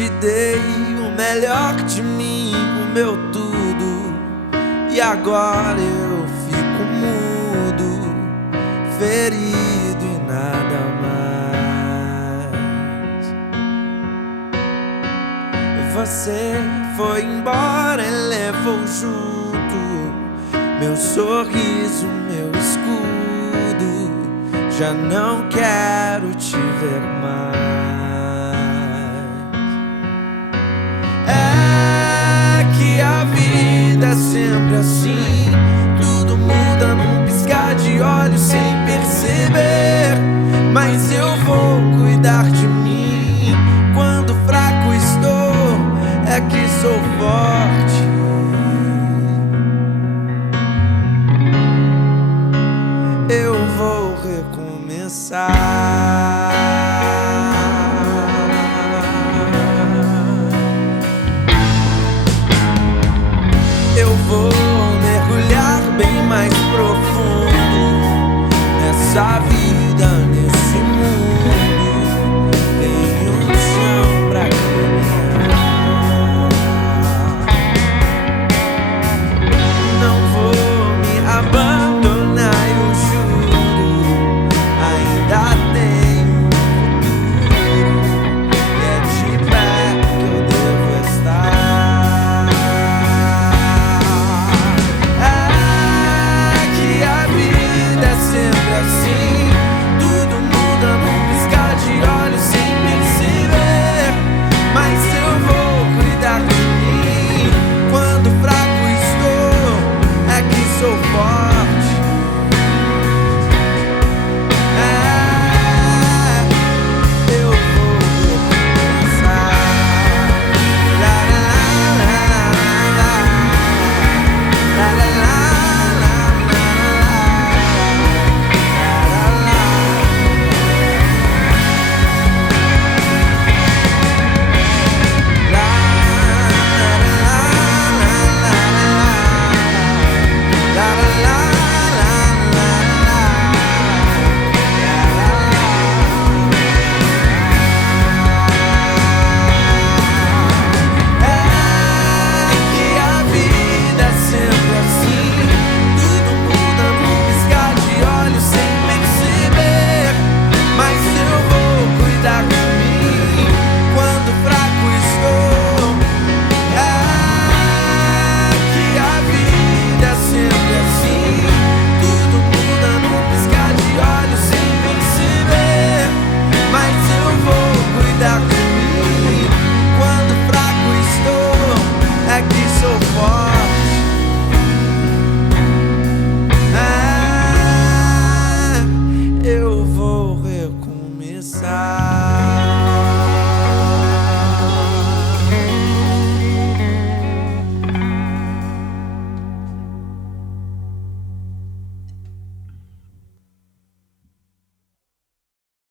te dei o melhor de mim, o meu tudo, e agora eu fico mudo, ferido e nada mais. Você foi embora e levou junto meu sorriso, meu escudo. Já não quero te ver mais. É que a vida é sempre assim, tudo muda num piscar de olhos sem perceber. Mas eu vou cuidar de mim. Quando fraco estou, é que sou forte. Eu vou recomeçar. Eu vou mergulhar bem mais profundo nessa vida, nesse mundo. Tenho um chão pra caminhar. Não vou me abandonar, eu juro. Ainda tenho um futuro, e é de pé que eu devo estar. É que a vida é sempre assim, tudo muda num piscar de olhos sem perceber. Mas eu vou cuidar de mim. Quando fraco estou, é que sou forte.